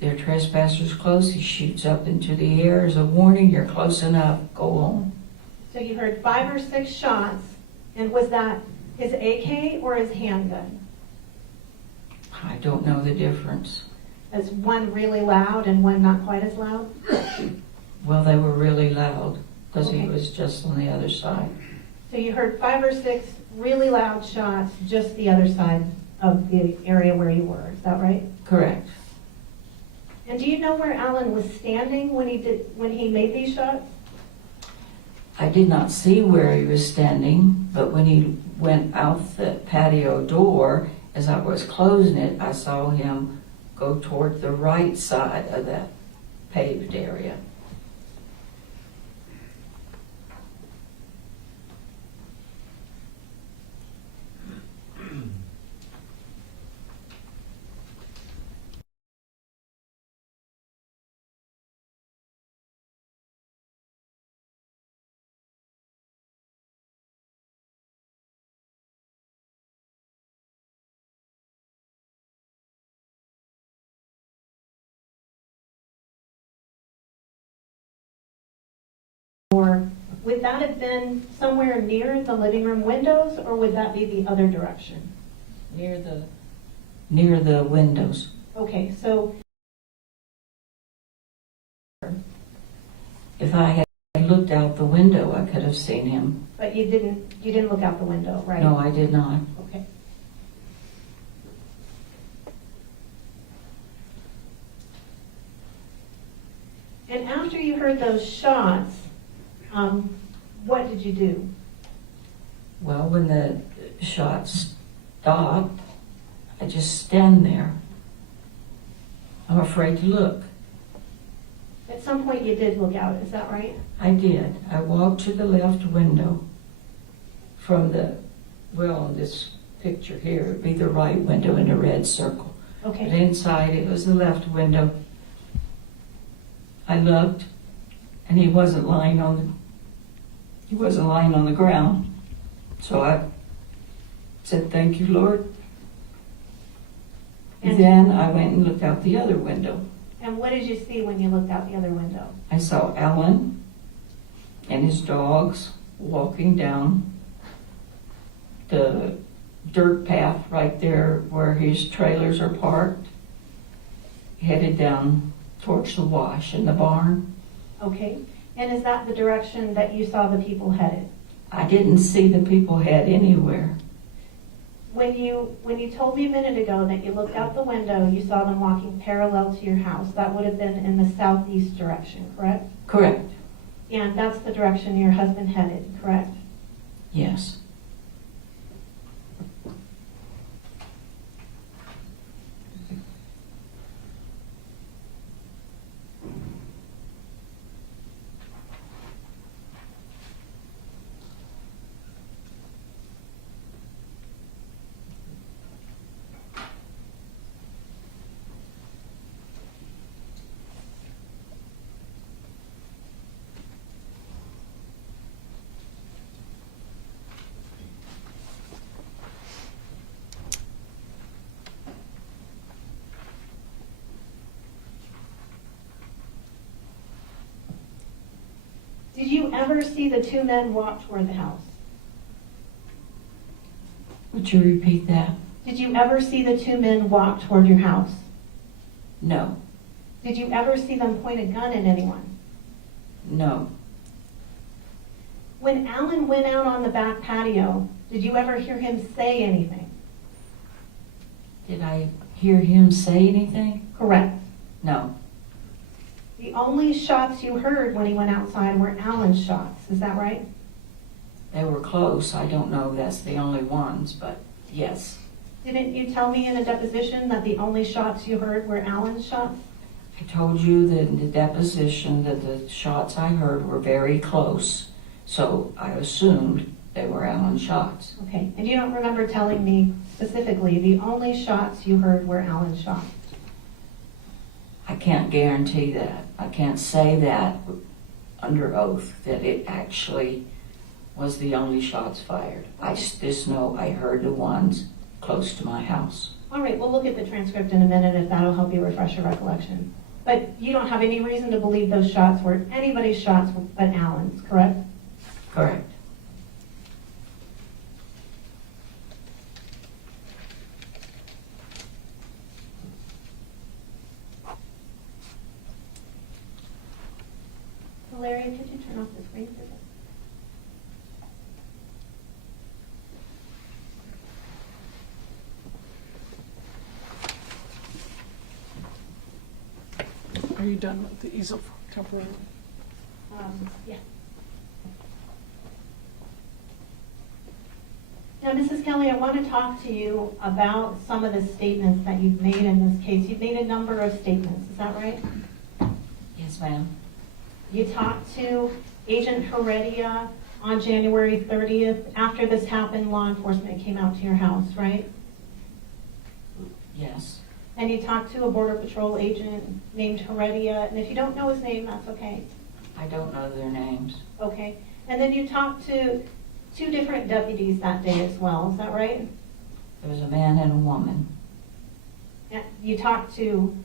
there are trespassers close. He shoots up into the air as a warning, you're close enough, go on. So you heard 5 or 6 shots, and was that his AK or his handgun? I don't know the difference. Is one really loud and one not quite as loud? Well, they were really loud because he Okay. was just on the other side. So you heard 5 or 6 really loud shots just the other side of the area where you were, is that right? Correct. And do you know where Alan was standing when he made these shots? I did not see where he was standing, but when he went out the patio door, as I was closing it, I saw him go toward the right side of that paved area. would that have been somewhere near the living room windows, or would that be the other direction? Near the windows. Okay, so, If I had looked out the window, I could have seen him. but you didn't look out the window, right? No, I did not. Okay. And after you heard those shots, what did you do? Well, when the shots stopped, I just stand there. I'm afraid to look. At some point you did look out, is that right? I did. I walked to the left window from in this picture here, it'd be the right window in a red circle. But Okay. inside, it was the left window. I looked, and he wasn't lying on the ground. So I said, "Thank you, Lord." And And- then I went and looked out the other window. And what did you see when you looked out the other window? I saw Alan and his dogs walking down the dirt path right there where his trailers are parked, headed down towards the wash in the barn. Okay. And is that the direction that you saw the people headed? I didn't see the people head anywhere. When you told me a minute ago that you looked out the window, you saw them walking parallel to your house. That would have been in the southeast direction, correct? Correct. And that's the direction your husband headed, correct? Yes. Did you ever see the two men walk toward the house? Would you repeat that? Did you ever see the two men walk toward your house? No. Did you ever see them point a gun at anyone? No. When Alan went out on the back patio, did you ever hear him say anything? Did I hear him say anything? Correct. No. The only shots you heard when he went outside were Alan's shots, is that right? They were close. I don't know if that's the only ones, but yes. Didn't you tell me in a deposition that the only shots you heard were Alan's shots? I told you that in the deposition that the shots I heard were very close, so I assumed they were Alan shots. Okay, and you don't remember telling me specifically the only shots you heard were Alan's shots? I can't guarantee that. I can't say that under oath that it actually was the only shots fired. I just know I heard the ones close to my house. All right, we'll look at the transcript in a minute if that'll help you refresh your recollection. But you don't have any reason to believe those shots were anybody's shots but Alan's, correct? Correct. Valeria, could you turn off the screen for this? Are you done with the easel temporarily? Yeah. Now, Mrs. Kelly, I want to talk to you about some of the statements that you've made in this case. You've made a number of statements, is that right? Yes, ma'am. You talked to Agent Heredia on January 30th. After this happened, law enforcement came out to your house, right? Yes. And you talked to a Border Patrol agent named Heredia, and if you don't know his name, that's okay. I don't know their names. Okay. And then you talked to two different deputies that day as well, is that right? There was a man and a woman. And you talked to,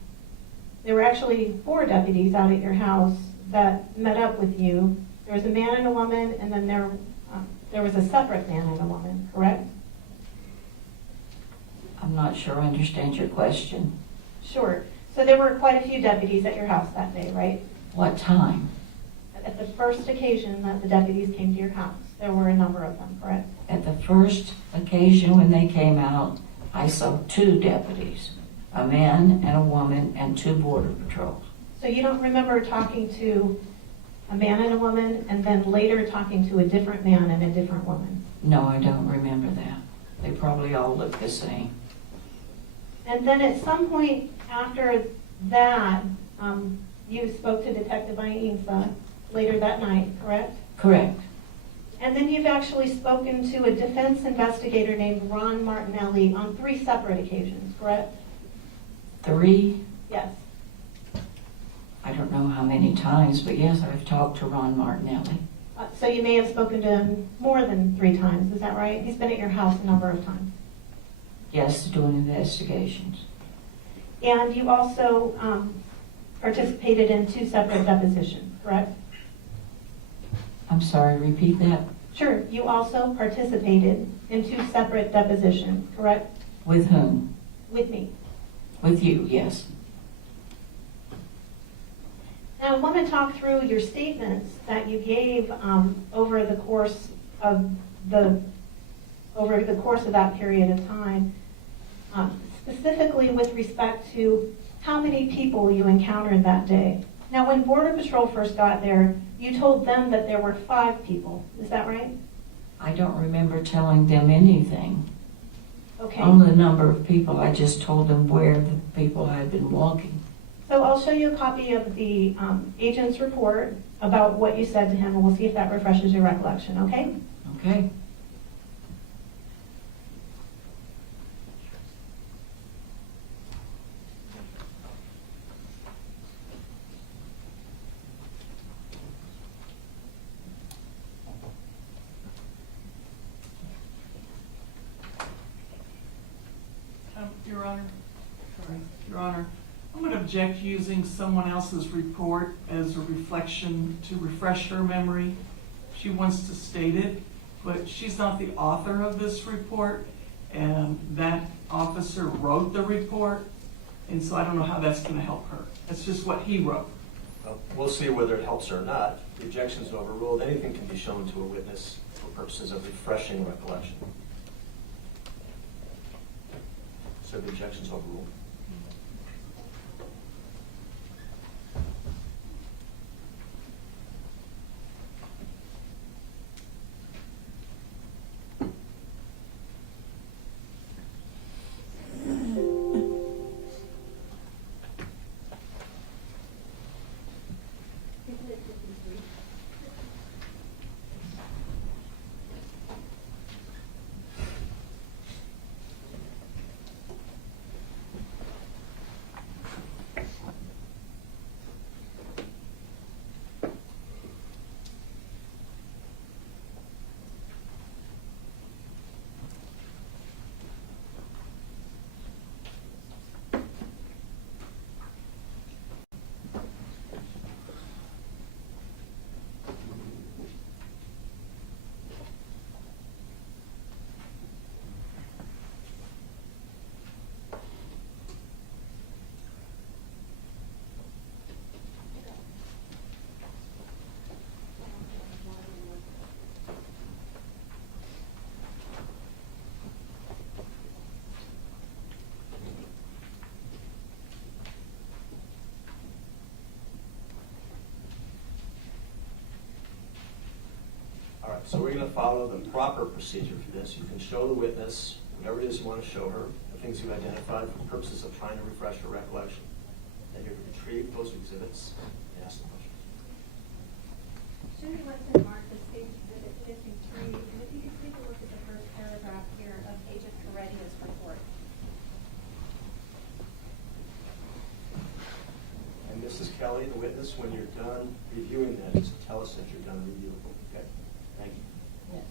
there were actually 4 deputies out at your house that met up with you There was a man and a woman, and then there was a separate man and a woman, correct? I'm not sure I understand your question. Sure. So there were quite a few deputies at your house that day, right? What time? At the first occasion that the deputies came to your house, there were a number of them, correct? At the first occasion when they came out, I saw 2 deputies, a man and a woman and 2 border patrols. So you don't remember talking to a man and a woman, and then later talking to a different man and a different woman? No, I don't remember that. They probably all look the same. And then at some point after that, you spoke to Detective Ainsa later that night, correct? Correct. And then you've actually spoken to a defense investigator named Ron Martinelli on 3 separate occasions, correct? 3? Yes. I don't know how many times, but yes, I've talked to Ron Martinelli. So you may have spoken to him more than 3 times, is that right? He's been at your house a number of times. Yes, doing investigations. And you also participated in 2 separate depositions, correct? I'm sorry, repeat that? Sure. You also participated in 2 separate depositions, correct? With whom? With me. With you, yes. Now, I want to talk through your statements that you gave over the course of that period of time, specifically with respect to how many people you encountered that day. Now, when Border Patrol first got there, you told them that there were 5 people. Is that right? I don't remember telling them anything. Okay. On the number of people, I just told them where the people had been walking. So I'll show you a copy of the agent's report about what you said to him, and we'll see if that refreshes your recollection, okay? Okay? Your Honor, Your Honor, I'm going to object using someone else's report as a reflection to refresh her memory. She wants to state it, but she's not the author of this report, and that officer wrote the report, and so I don't know how that's going to help her. That's just what he wrote. Well, we'll see whether it helps or not. The objection is overruled. Anything can be shown to a witness for purposes of refreshing recollection. So the objection is overruled. All right, so we're going to follow the proper procedure for this. You can show the witness whatever it is you want to show her, the things you've identified for purposes of trying to refresh her recollection. Then you're going to retrieve those exhibits and ask the questions. Shirley Weston marked the state exhibit 53, and if you could take a look at the first paragraph here of Agent Correttia's report. And Mrs. Kelly, the witness, when you're done reviewing that, just tell us that you're done reviewing. Okay? Thank you. Yes.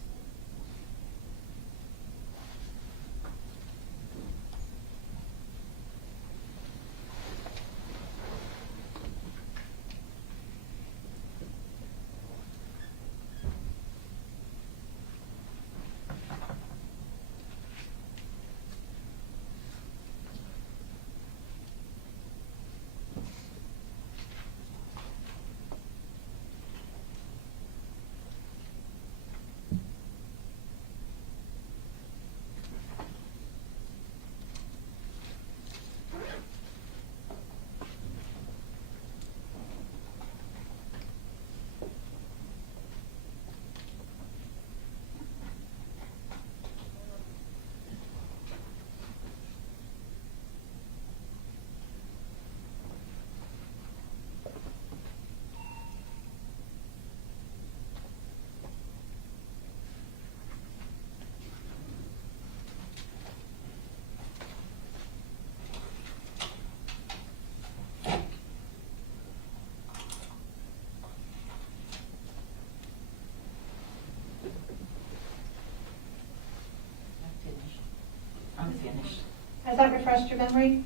Has that refreshed your memory?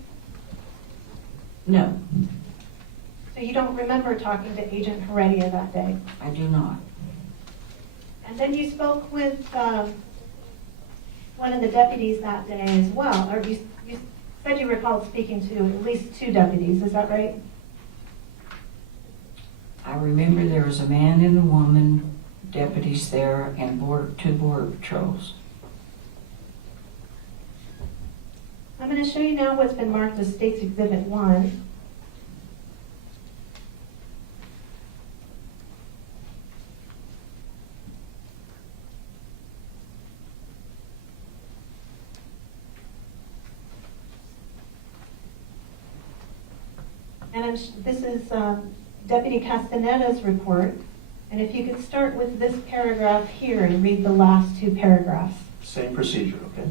No, So you don't remember talking to Agent Heredia that day? I do not. And then you spoke with one of the deputies that day as well, or you said you recalled speaking to at least 2 deputies, is that right? I remember there was a man and a woman, deputies there, and 2 border patrols. I'm going to show you now what's been marked as State's Exhibit 1. And this is Deputy Castaneda's report. And if you could start with this paragraph here and read the last 2 paragraphs. Same procedure, okay?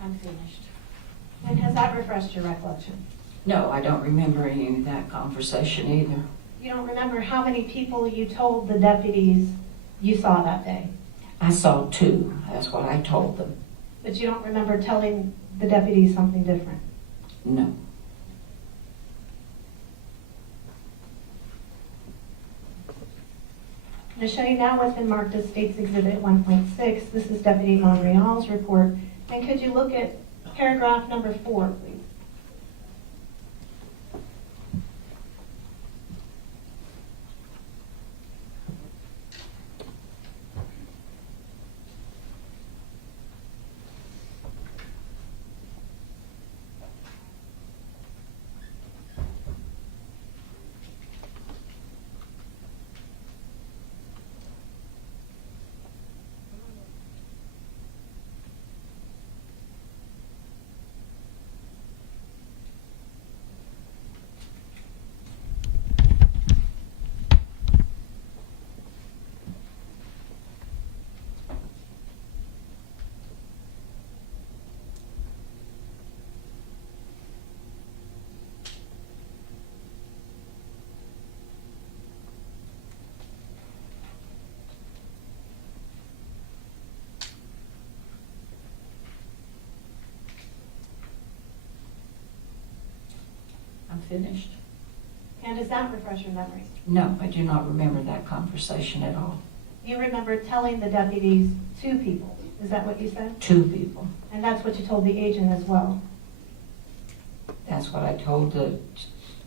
I'm finished. And has that refreshed your recollection? No, I don't remember any of that conversation either. You don't remember how many people you told the deputies you saw that day, I saw 2, that's what I told them. but you don't remember telling the deputies something different. No. I'm going to show you now what's been marked as State's Exhibit 1.6. This is Deputy Monreal's report. And could you look at paragraph number 4, please? I'm finished. And does that refresh your memory? No, I do not remember that conversation at all. You remember telling the deputies 2 people. Is that what you said? 2 people. And that's what you told the agent as well. That's what I told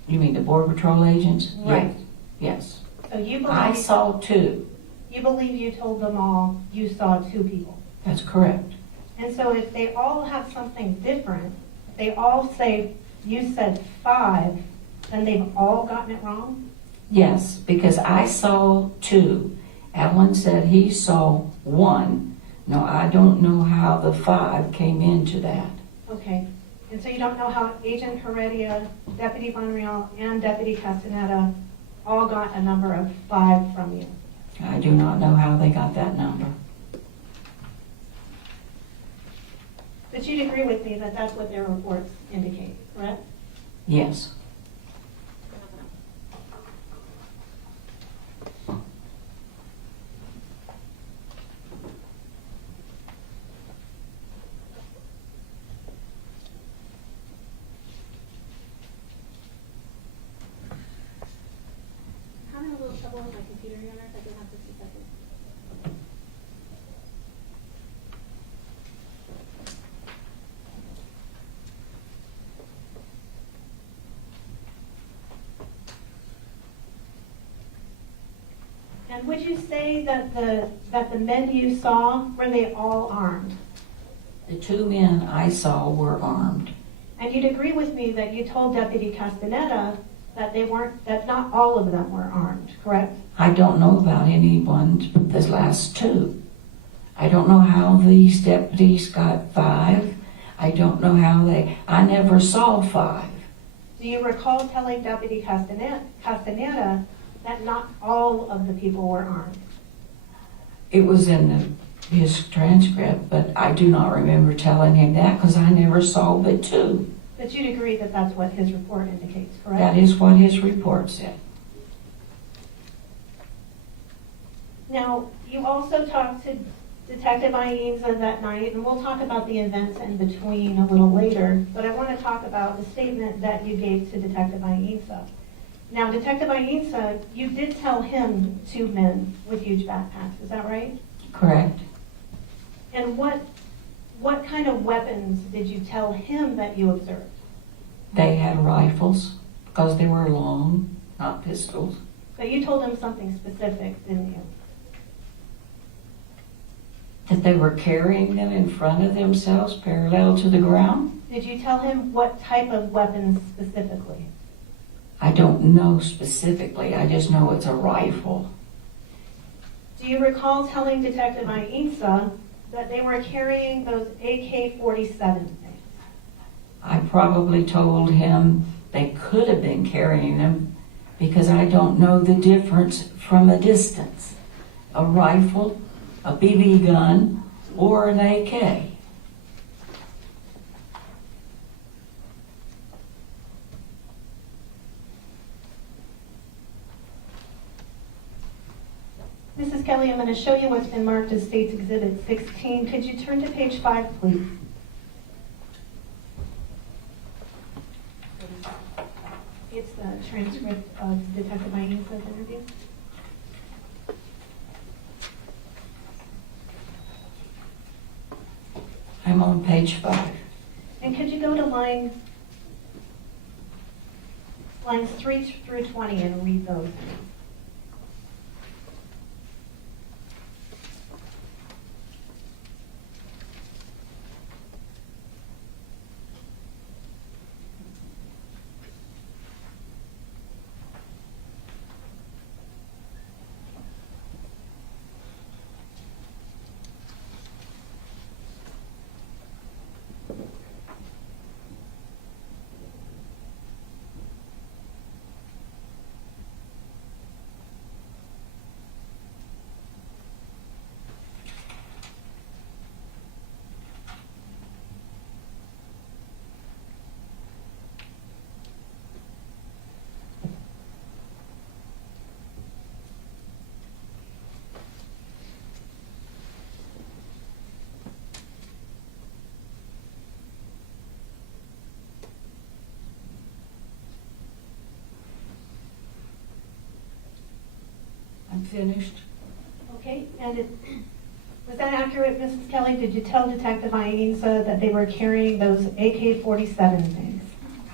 you mean the Border Patrol agents? Right. Yes. So you I believe, saw 2. you believe you told them all you saw 2 people. That's correct. And so if they all have something different, if they all say you said 5, then they've all gotten it wrong? Yes, because I saw 2. Alan said he saw 1. Now, I don't know how the 5 came into that. Okay. And so you don't know how Agent Heredia, Deputy Monreal, and Deputy Castaneda all got a number of 5 from you? I do not know how they got that number. But you'd agree with me that that's what their reports indicate, correct? Yes. I'm having a little trouble with my computer, Your Honor, if I could have 60 seconds. And would you say that the men you saw, were they all armed? The two men I saw were armed. And you'd agree with me that you told Deputy Castaneda that that not all of them were armed, correct? I don't know about anyone but the last two. I don't know how these deputies got 5. I don't know how I never saw 5. Do you recall telling Deputy Castaneda that not all of the people were armed? It was in his transcript, but I do not remember telling him that because I never saw but 2. But you'd agree that that's what his report indicates, correct? That is what his report said. Now, you also talked to Detective Ainza that night, and we'll talk about the events in between a little later, but I want to talk about the statement that you gave to Detective Ainza. Now, Detective Ainza, you did tell him 2 men with huge backpacks, is that right? Correct. And what kind of weapons did you tell him that you observed? They had rifles because they were long, not pistols. So you told him something specific, didn't you? That they were carrying them in front of themselves parallel to the ground. Did you tell him what type of weapons specifically? I don't know specifically. I just know it's a rifle. Do you recall telling Detective Ainza that they were carrying those AK-47 things? I probably told him they could have been carrying them because I don't know the difference from a distance. A rifle, a BB gun, or an AK. Mrs. Kelly, I'm going to show you what's been marked as State's Exhibit 16. Could you turn to page 5, please? It's the transcript of Detective Ainza's interview. I'm on page 5. And could you go to lines 3 through 20 and read those? I'm finished. Okay, and was that accurate, Mrs. Kelly? Did you tell Detective Ainza that they were carrying those AK-47 things?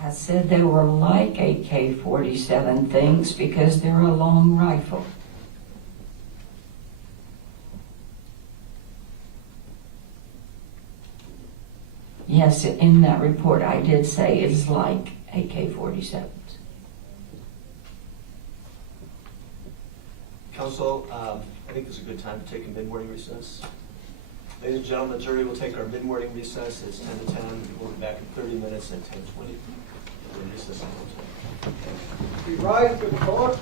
I said they were like AK-47 things because they're a long rifle. Yes, in that report I did say it's like AK-47s. Council, I think this is a good time to take a mid-morning recess. Ladies and gentlemen, the jury will take our mid-morning recess. It's 10 to 10. We'll be back in 30 minutes at 10:20. We'll recess until 10. We rise to the court.